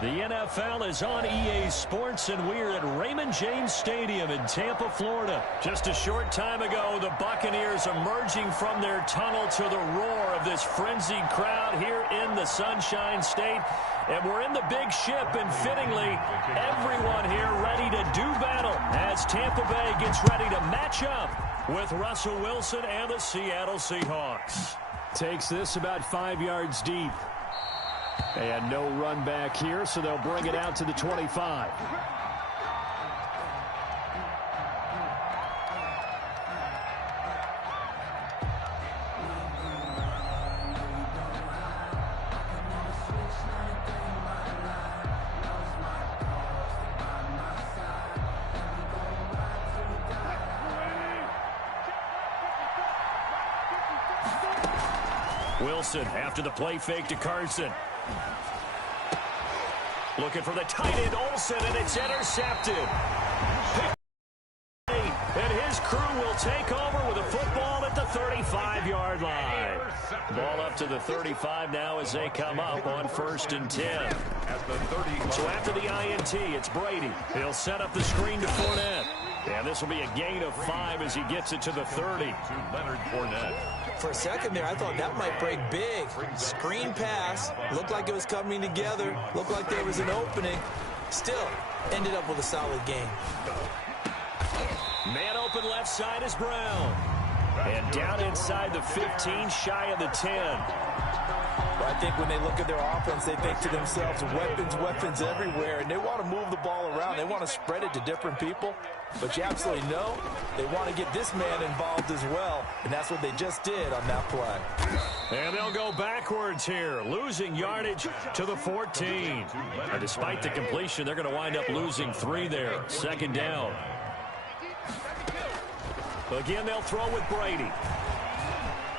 The NFL is on EA Sports, and we're at Raymond James Stadium in Tampa, Florida. Just a short time ago, the Buccaneers emerging from their tunnel to the roar of this frenzied crowd here in the Sunshine State. And we're in the big ship, and fittingly, everyone here ready to do battle as Tampa Bay gets ready to match up with Russell Wilson and the Seattle Seahawks. Takes this about 5 yards deep. And no run back here, so they'll bring it out to the 25. Wilson after the play fake to Carson. Looking for the tight end, Olsen, and it's intercepted. And his crew will take over with a football at the 35-yard line. Ball up to the 35 now as they come up on 1st and 10. So after the INT, it's Brady. He'll set up the screen to Fournette. And this will be a gain of 5 as he gets it to the 30. To Leonard Fournette. For a second there, I thought that might break big. Screen pass. Looked like it was coming together. Looked like there was an opening. Still, ended up with a solid game. Man open left side is Brown. And down inside the 15, shy of the 10. I think when they look at their offense, they think to themselves, weapons everywhere, and they want to move the ball around. They want to spread it to different people, but you absolutely know they want to get this man involved as well, and that's what they just did on that play. And they'll go backwards here, losing yardage to the 14. And despite the completion, they're going to wind up losing 3 there. 2nd down. Again, they'll throw with Brady.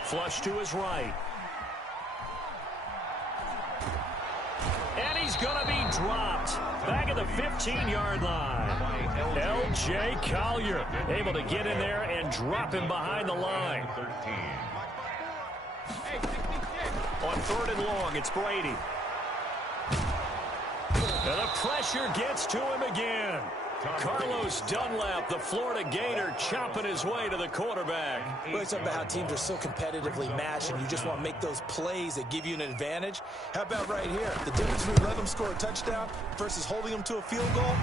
Flush to his right. And he's going to be dropped back at the 15-yard line. L.J. Collier able to get in there and drop him behind the line. On 3rd and long, it's Brady. And the pressure gets to him again. Carlos Dunlap, the Florida Gator, chopping his way to the quarterback. We're talking about how teams are so competitively matched, and you just want to make those plays that give you an advantage. How about right here? The difference between letting them score a touchdown versus holding them to a field goal,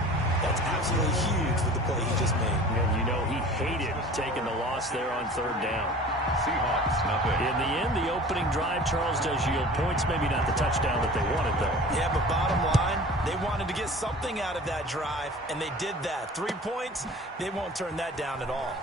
that's absolutely huge with the play he just made. And you know he hated taking the loss there on 3rd down. Seahawks, nothing. In the end, the opening drive, Charles, does yield points. Maybe not the touchdown that they wanted, though. Yeah, but bottom line, they wanted to get something out of that drive, and they did that. 3 points, they won't turn that down at all.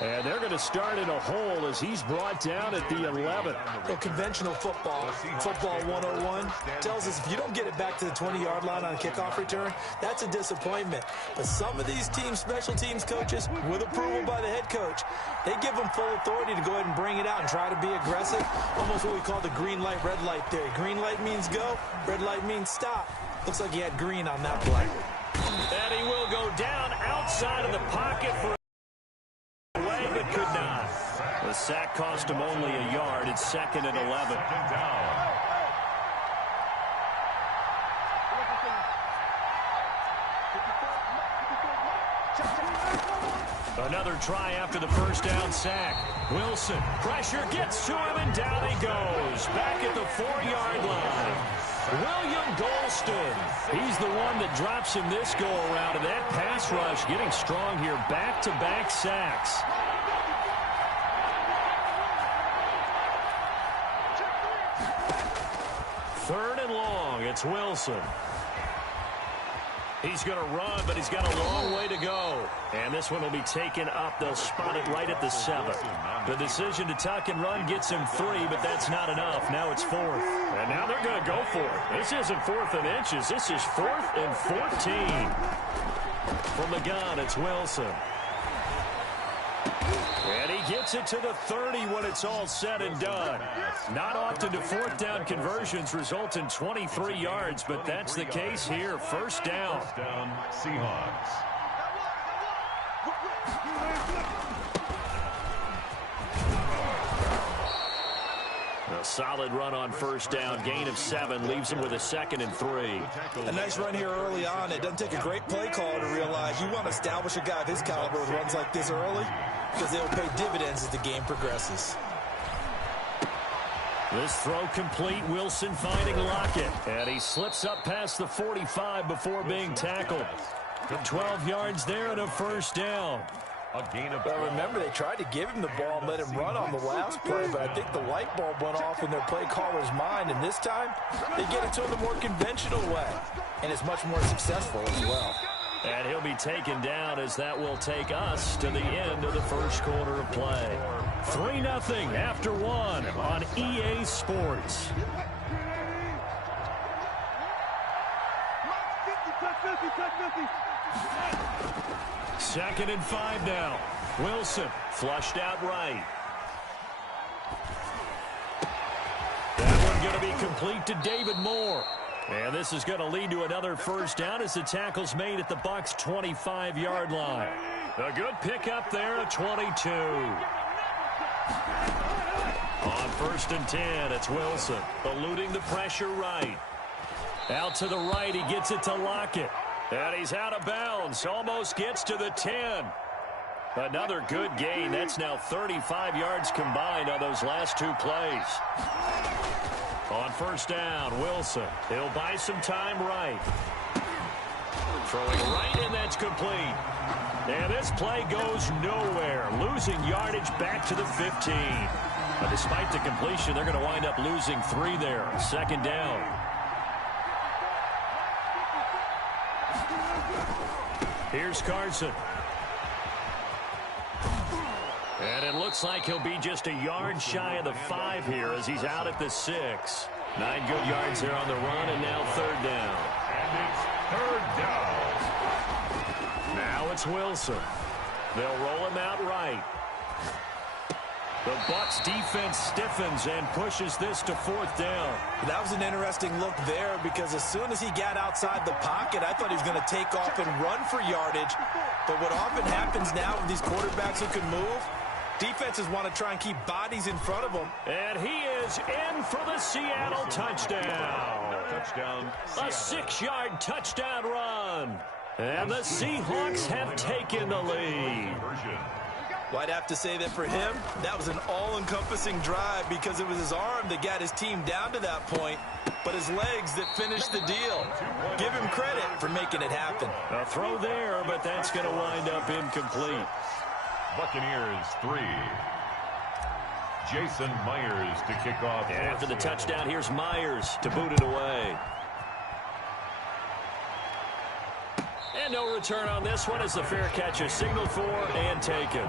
And they're going to start in a hole as he's brought down at the 11. Well, conventional football 101, tells us if you don't get it back to the 20-yard line on a kickoff return, that's a disappointment. But some of these special teams coaches, with approval by the head coach, they give them full authority to go ahead and bring it out and try to be aggressive. Almost what we call the green light, red light theory. Green light means go, red light means stop. Looks like he had green on that play. And he will go down outside of the pocket for away, but could not. The sack cost him only a yard. It's 2nd and 11. Another try after the 1st down sack. Wilson, pressure gets to him, and down he goes. Back at the 4-yard line. William Golston. He's the one that drops him this go-around, and that pass rush getting strong here. Back-to-back sacks. Third and long, it's Wilson. He's going to run, but he's got a long way to go. And this one will be taken up. They'll spot it right at the 7. The decision to tuck and run gets him 3, but that's not enough. Now it's 4th. And now they're going to go for it. This isn't 4th and inches. This is 4th and 14. From the gun, it's Wilson. And he gets it to the 30 when it's all said and done. Not often do 4th down conversions result in 23 yards, but that's the case here. 1st down. Seahawks. A solid run on first down. Gain of 7 leaves him with a 2nd and 3. A nice run here early on. It doesn't take a great play caller to realize you want to establish a guy of his caliber with runs like this early because they'll pay dividends as the game progresses. This throw complete. Wilson finding Lockett. And he slips up past the 45 before being tackled. 12 yards there and a first down. Well, remember, they tried to give him the ball and let him run on the last play, but I think the light bulb went off in their play caller's mind, and this time they get it to him the more conventional way, and it's much more successful as well. And he'll be taken down as that will take us to the end of the first quarter of play. 3-0 after 1 on EA Sports. Second and 5 now. Wilson flushed out right. That one going to be complete to David Moore. And this is going to lead to another first down as the tackle's made at the Bucs' 25-yard line. A good pickup there at 22. On 1st and 10, it's Wilson eluding the pressure right. Out to the right, he gets it to Lockett. And he's out of bounds, almost gets to the 10. Another good gain. That's now 35 yards combined on those last 2 plays. On first down, Wilson. He'll buy some time right. Throwing right, and that's complete. And this play goes nowhere. Losing yardage back to the 15. But despite the completion, they're going to wind up losing 3 there. 2nd down. Here's Carson. And it looks like he'll be just a yard shy of the 5 here as he's out at the 6. 9 good yards there on the run, and now 3rd down. And it's 3rd down. Now it's Wilson. They'll roll him out right. The Bucs defense stiffens and pushes this to 4th down. That was an interesting look there because as soon as he got outside the pocket, I thought he was going to take off and run for yardage. But what often happens now with these quarterbacks who can move, defenses want to try and keep bodies in front of them. And he is in for the Seattle touchdown. A 6-yard touchdown run. And the Seahawks have taken the lead. Well, I'd have to say that for him, that was an all-encompassing drive because it was his arm that got his team down to that point, but his legs that finished the deal. Give him credit for making it happen. A throw there, but that's going to wind up incomplete. Buccaneers 3. Jason Myers to kick off. And after the touchdown, here's Myers to boot it away. And no return on this one as the fair catch is signaled for and taken.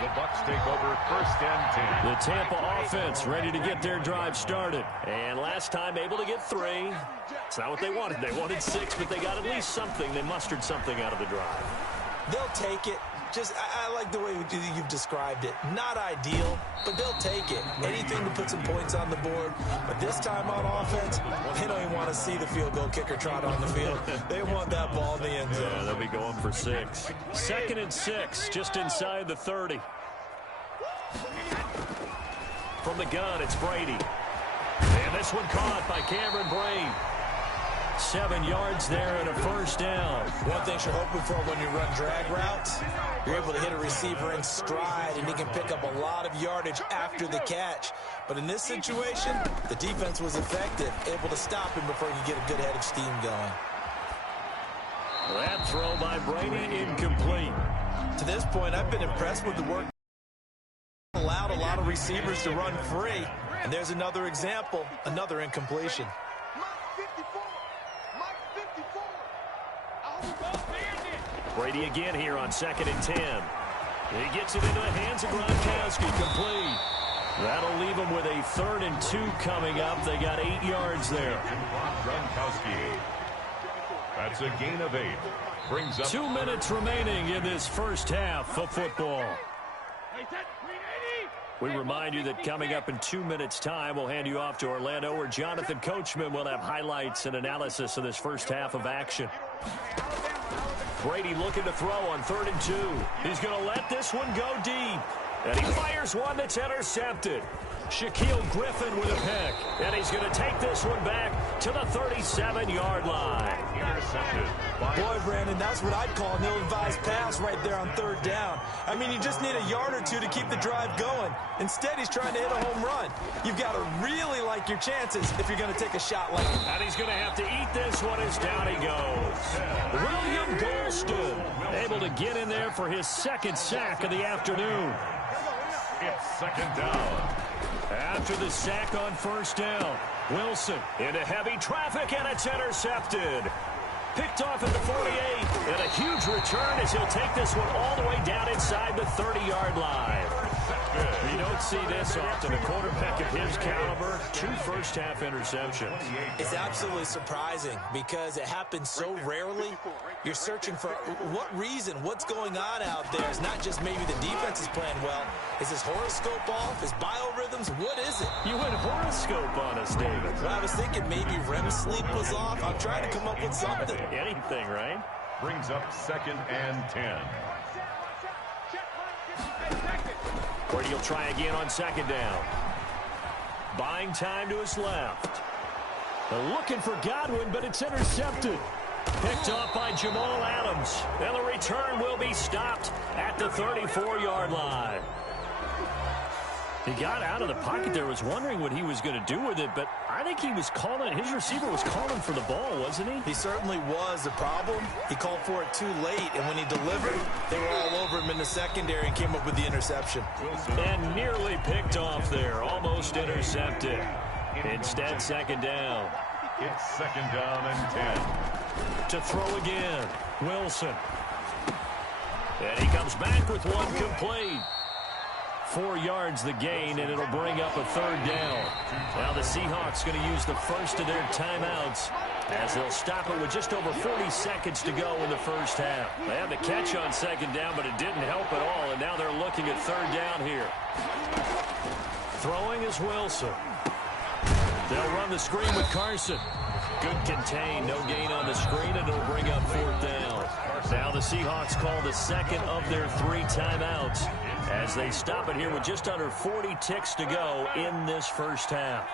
The Bucs take over 1st and 10. The Tampa offense ready to get their drive started. And last time able to get 3. It's not what they wanted. They wanted 6, but they got at least something. They mustered something out of the drive. They'll take it. I like the way you've described it. Not ideal, but they'll take it. Anything to put some points on the board. But this time on offense, they don't even want to see the field goal kicker trot on the field. They want that ball in the end zone. Yeah, they'll be going for 6. 2nd and 6, just inside the 30. From the gun, it's Brady. And this one caught by Cameron Brate. 7 yards there and a first down. One thing you're hoping for when you run drag routes, you're able to hit a receiver in stride, and he can pick up a lot of yardage after the catch. But in this situation, the defense was effective, able to stop him before he could get a good head of steam going. That throw by Brady incomplete. To this point, I've been impressed with the work. Allowed a lot of receivers to run free, and there's another example, another incompletion. Brady again here on 2nd and 10. He gets it into the hands of Gronkowski, complete. That'll leave him with a 3rd and 2 coming up. They got 8 yards there. Gronkowski. That's a gain of 8. Brings up 2 minutes remaining in this first half of football. We remind you that coming up in 2 minutes' time, we'll hand you off to Orlando, where Jonathan Coachman will have highlights and analysis of this first half of action. Brady looking to throw on 3rd and 2. He's going to let this one go deep. And he fires one that's intercepted. Shaquille Griffin with a pick. And he's going to take this one back to the 37-yard line. Intercepted. Boy, Brandon, that's what I'd call an ill-advised pass right there on third down. I mean, you just need a yard or two to keep the drive going. Instead, he's trying to hit a home run. You've got to really like your chances if you're going to take a shot like it. And he's going to have to eat this one as down he goes. William Golston able to get in there for his second sack of the afternoon. It's second down. After the sack on first down, Wilson into heavy traffic, and it's intercepted. Picked off at the 48, and a huge return as he'll take this one all the way down inside the 30-yard line. You don't see this often. A quarterback of his caliber, 2 first-half interceptions. It's absolutely surprising because it happens so rarely. You're searching for what reason, what's going on out there. It's not just maybe the defense is playing well. Is his horoscope off? His biorhythms? What is it? You went horoscope on us, David. Well, I was thinking maybe REM sleep was off. I'm trying to come up with something. Anything, right? Brings up 2nd and 10. Brady will try again on 2nd down. Buying time to his left. They're looking for Godwin, but it's intercepted. Picked off by Jamal Adams. And the return will be stopped at the 34-yard line. He got out of the pocket there, was wondering what he was going to do with it, but I think he was calling, his receiver was calling for the ball, wasn't he? He certainly was. The problem, he called for it too late, and when he delivered, they were all over him in the secondary and came up with the interception. And nearly picked off there, almost intercepted. Instead, 2nd down. It's 2nd down and 10. To throw again, Wilson. And he comes back with one complete. 4 yards the gain, and it'll bring up a 3rd down. Now the Seahawks going to use the first of their timeouts as they'll stop it with just over 40 seconds to go in the first half. They had the catch on 2nd down, but it didn't help at all, and now they're looking at 3rd down here. Throwing is Wilson. They'll run the screen with Carson. Good contain, no gain on the screen, and it'll bring up 4th down. Now the Seahawks call the second of their 3 timeouts as they stop it here with just under 40 ticks to go in this first half.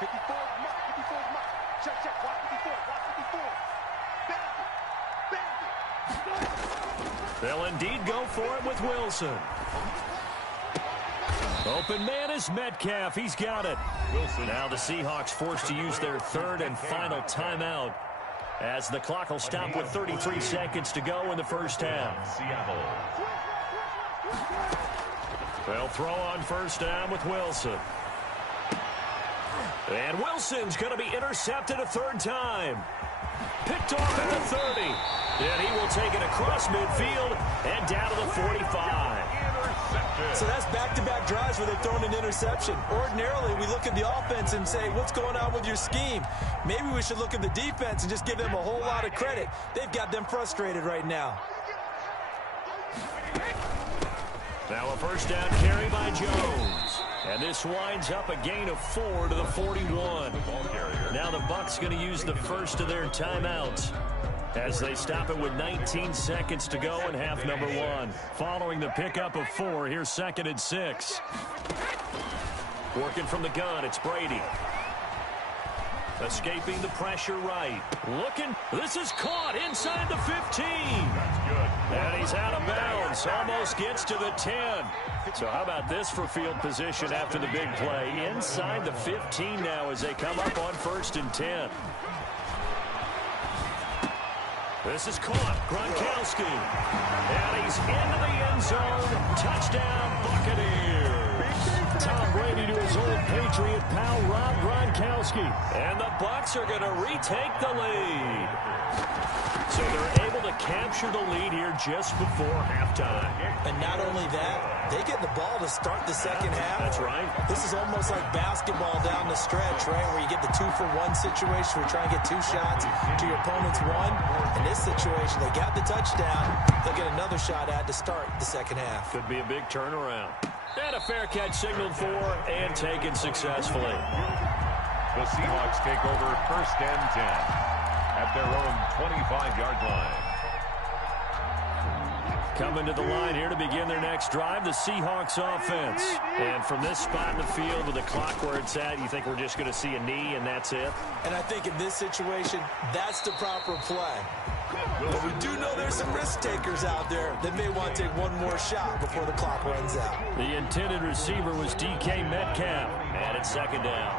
54, check, watch 54, They'll indeed go for it with Wilson. Open man is Metcalf. He's got it. Wilson. Now the Seahawks forced to use their 3rd and final timeout as the clock will stop with 33 seconds to go in the first half. Seattle. They'll throw on first down with Wilson. And Wilson's going to be intercepted a 3rd time. Picked off at the 30. And he will take it across midfield and down to the 45. So that's back-to-back drives where they're throwing an interception. Ordinarily, we look at the offense and say, what's going on with your scheme? Maybe we should look at the defense and just give them a whole lot of credit. They've got them frustrated right now. Now a first down carry by Jones. And this winds up a gain of 4 to the 41. Now the Bucs going to use the first of their timeouts as they stop it with 19 seconds to go in half number 1. Following the pickup of 4, here's 2nd and 6. Working from the gun, it's Brady. Escaping the pressure right. Looking. This is caught inside the 15. That's good. And he's out of bounds. Almost gets to the 10. So how about this for field position after the big play? Inside the 15 now as they come up on 1st and 10. This is caught. Gronkowski. And he's into the end zone. Touchdown, Buccaneers. Tom Brady to his old Patriot pal, Rob Gronkowski. And the Bucs are going to retake the lead. So they're able to capture the lead here just before halftime. And not only that, they get the ball to start the second half. That's right. This is almost like basketball down the stretch, right, where you get the 2-for-1 situation where you're trying to get 2 shots to your opponent's 1. In this situation, they got the touchdown. They'll get another shot at to start the second half. Could be a big turnaround. And a fair catch signaled for and taken successfully. The Seahawks take over 1st and 10 at their own 25-yard line. Coming to the line here to begin their next drive, the Seahawks offense. And from this spot in the field with the clock where it's at, you think we're just going to see a knee and that's it? And I think in this situation, that's the proper play. But we do know there's some risk takers out there that may want to take one more shot before the clock runs out. The intended receiver was DK Metcalf, and it's second down.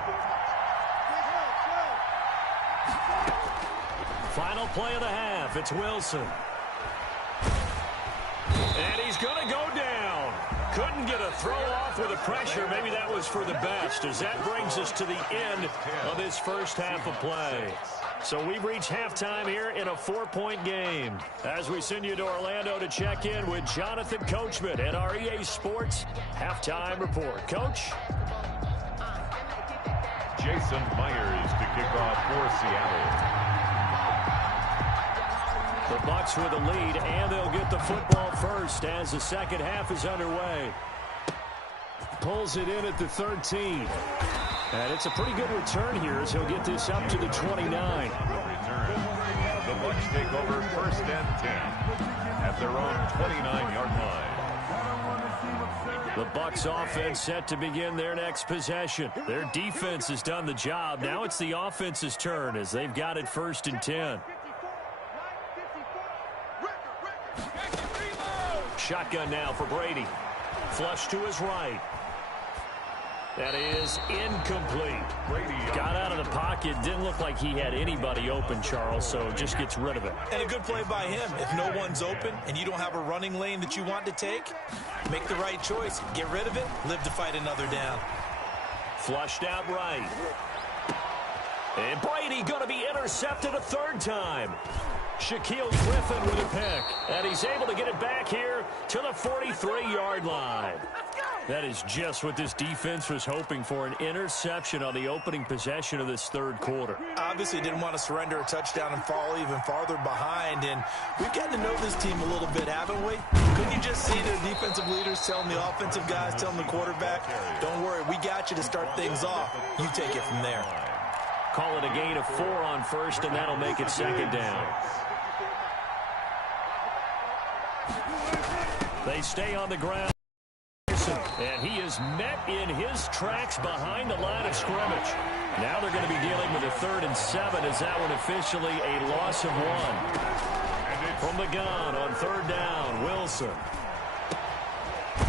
Final play of the half, it's Wilson. And he's going to go down. Couldn't get a throw off with the pressure. Maybe that was for the best, as that brings us to the end of this first half of play. So we've reached halftime here in a 4-point game. As we send you to Orlando to check in with Jonathan Coachman at our EA Sports Halftime Report. Coach? Jason Myers to kick off for Seattle. The Bucs with a lead, and they'll get the football first as the second half is underway. Pulls it in at the 13. And it's a pretty good return here as he'll get this up to the 29. Return. The Bucs take over first and 10 at their own 29-yard line. The Bucs offense set to begin their next possession. Their defense has done the job. Now it's the offense's turn as they've got it first and 10. Shotgun now for Brady. Flush to his right. That is incomplete. Brady got out of the pocket. Didn't look like he had anybody open, Charles, so just gets rid of it. And a good play by him. If no one's open and you don't have a running lane that you want to take, make the right choice. Get rid of it. Live to fight another down. Flushed out right. And Brady going to be intercepted a third time. Shaquille Griffin with a pick. And he's able to get it back here to the 43-yard line. That is just what this defense was hoping for, an interception on the opening possession of this third quarter. Obviously didn't want to surrender a touchdown and fall even farther behind. And we've gotten to know this team a little bit, haven't we? Couldn't you just see their defensive leaders telling the offensive guys, telling the quarterback, don't worry, we got you to start things off. You take it from there. Call it a gain of 4 on first, and that'll make it second down. They stay on the ground. And he is met in his tracks behind the line of scrimmage. Now they're going to be dealing with a 3rd and 7 as that one officially a loss of 1. From the gun on 3rd down, Wilson.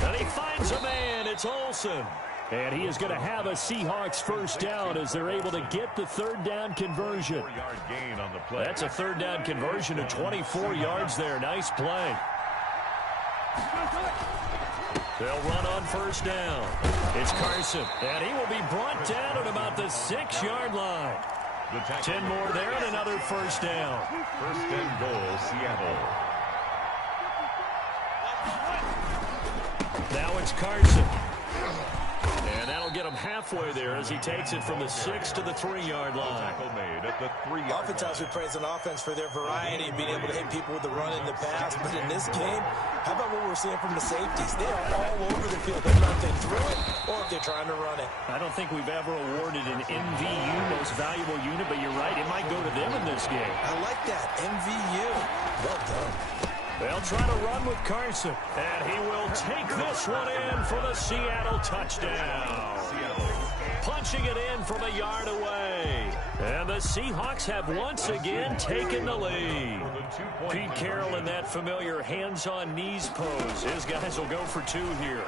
And he finds a man. It's Olsen. And he is going to have a Seahawks first down as they're able to get the 3rd down conversion. That's a 3rd down conversion of 24 yards there. Nice play. They'll run on first down. It's Carson, and he will be brought down at about the 6-yard line. 10 more there and another first down. First and goal, Seattle. Now it's Carson. And that'll get him halfway there as he takes it from the 6 to the 3-yard line. Oftentimes we praise an offense for their variety, being able to hit people with the run and the pass. But in this game, how about what we're seeing from the safeties? They are all over the field, whether or not they throw it or if they're trying to run it. I don't think we've ever awarded an MVU, most valuable unit, but you're right, it might go to them in this game. I like that, MVU. Well done. They'll try to run with Carson, and he will take this one in for the Seattle touchdown. Punching it in from a yard away. And the Seahawks have once again taken the lead. Pete Carroll in that familiar hands-on knees pose. His guys will go for 2 here.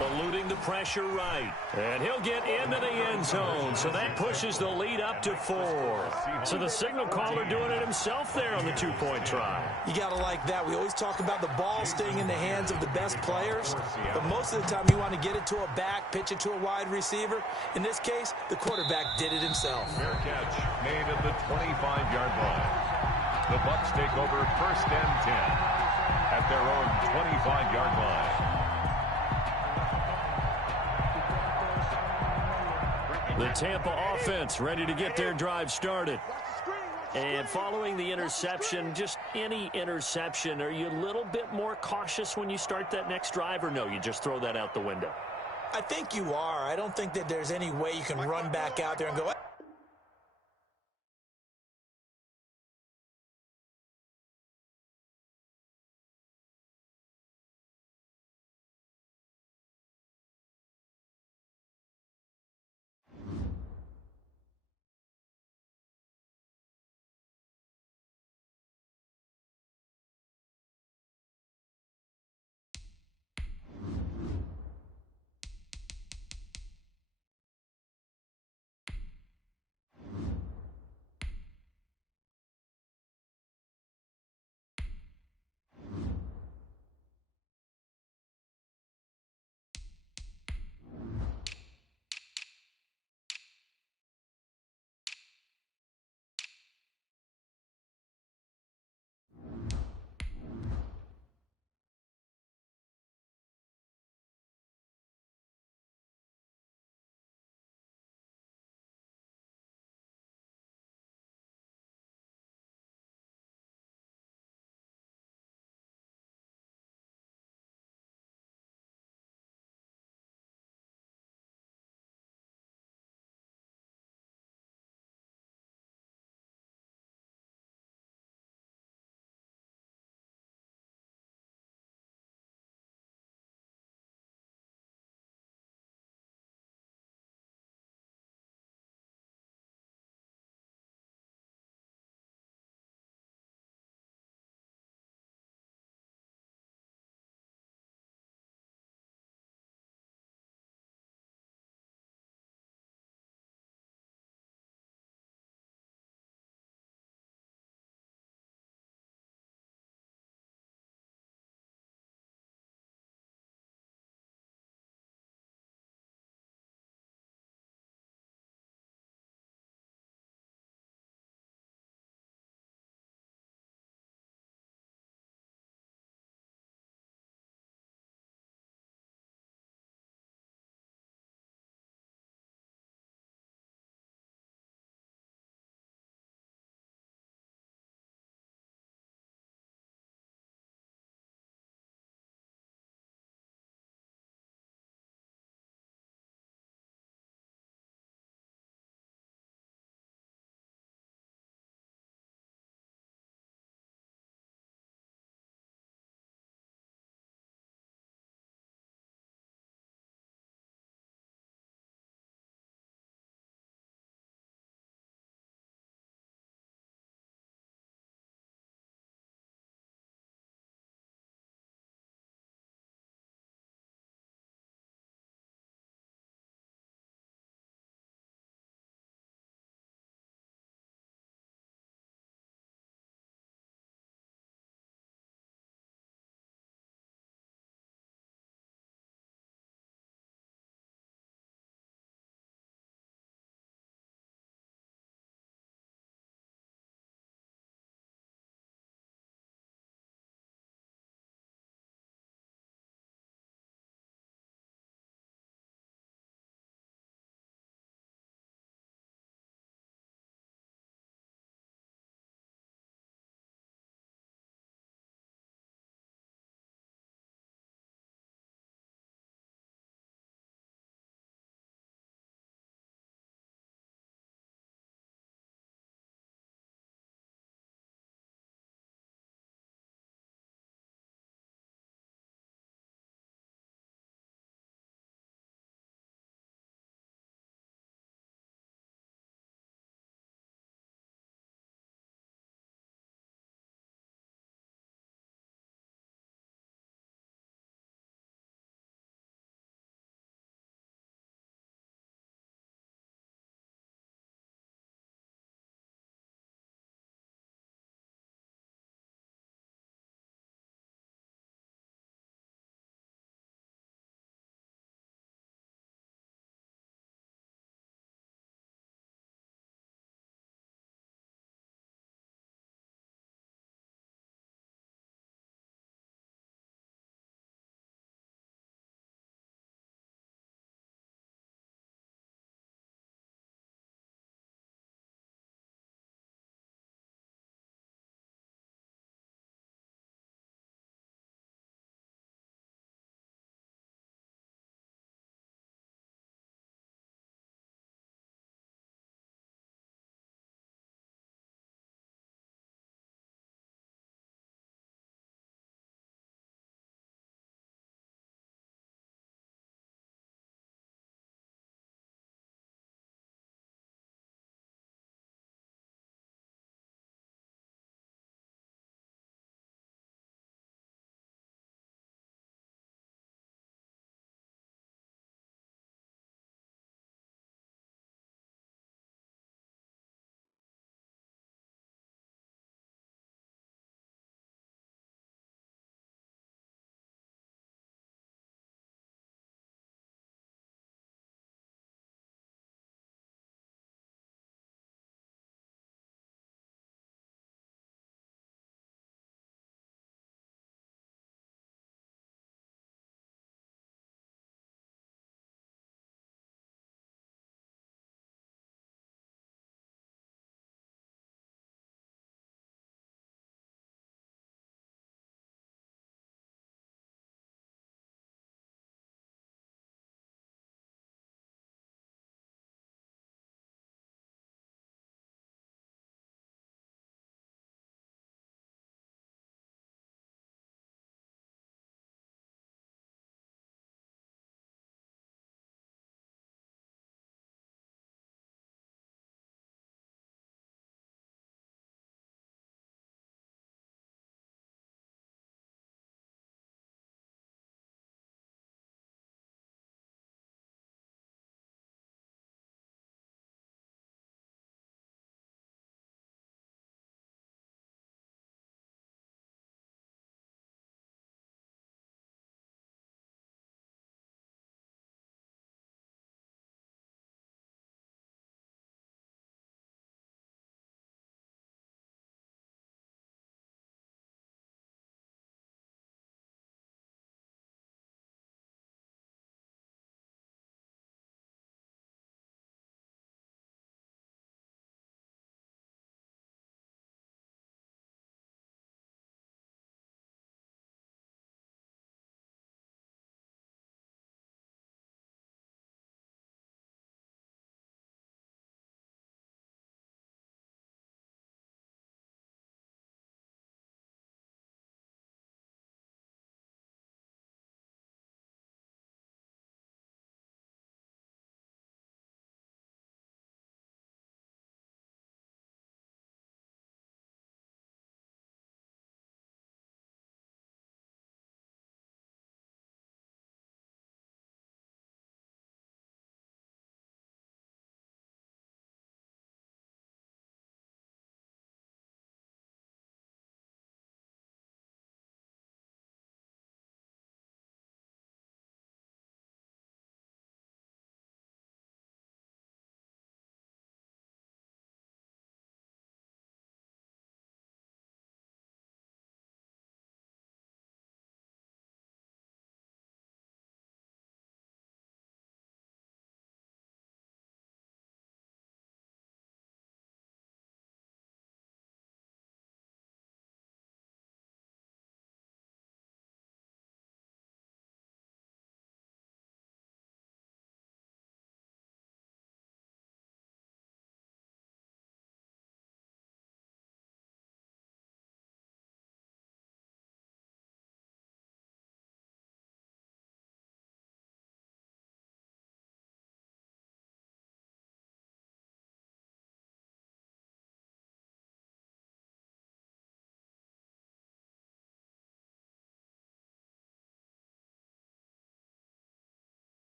Eluding the pressure right. And he'll get into the end zone. So that pushes the lead up to 4. So the signal caller doing it himself there on the 2-point try. You got to like that. We always talk about the ball staying in the hands of the best players. But most of the time you want to get it to a back, pitch it to a wide receiver. In this case, the quarterback did it himself. Fair catch made at the 25-yard line. The Bucs take over first and 10 at their own 25-yard line. The Tampa offense ready to get their drive started. And following the interception, just any interception, are you a little bit more cautious when you start that next drive, or no, you just throw that out the window? I think you are. I don't think that there's any way you can run back out there and go,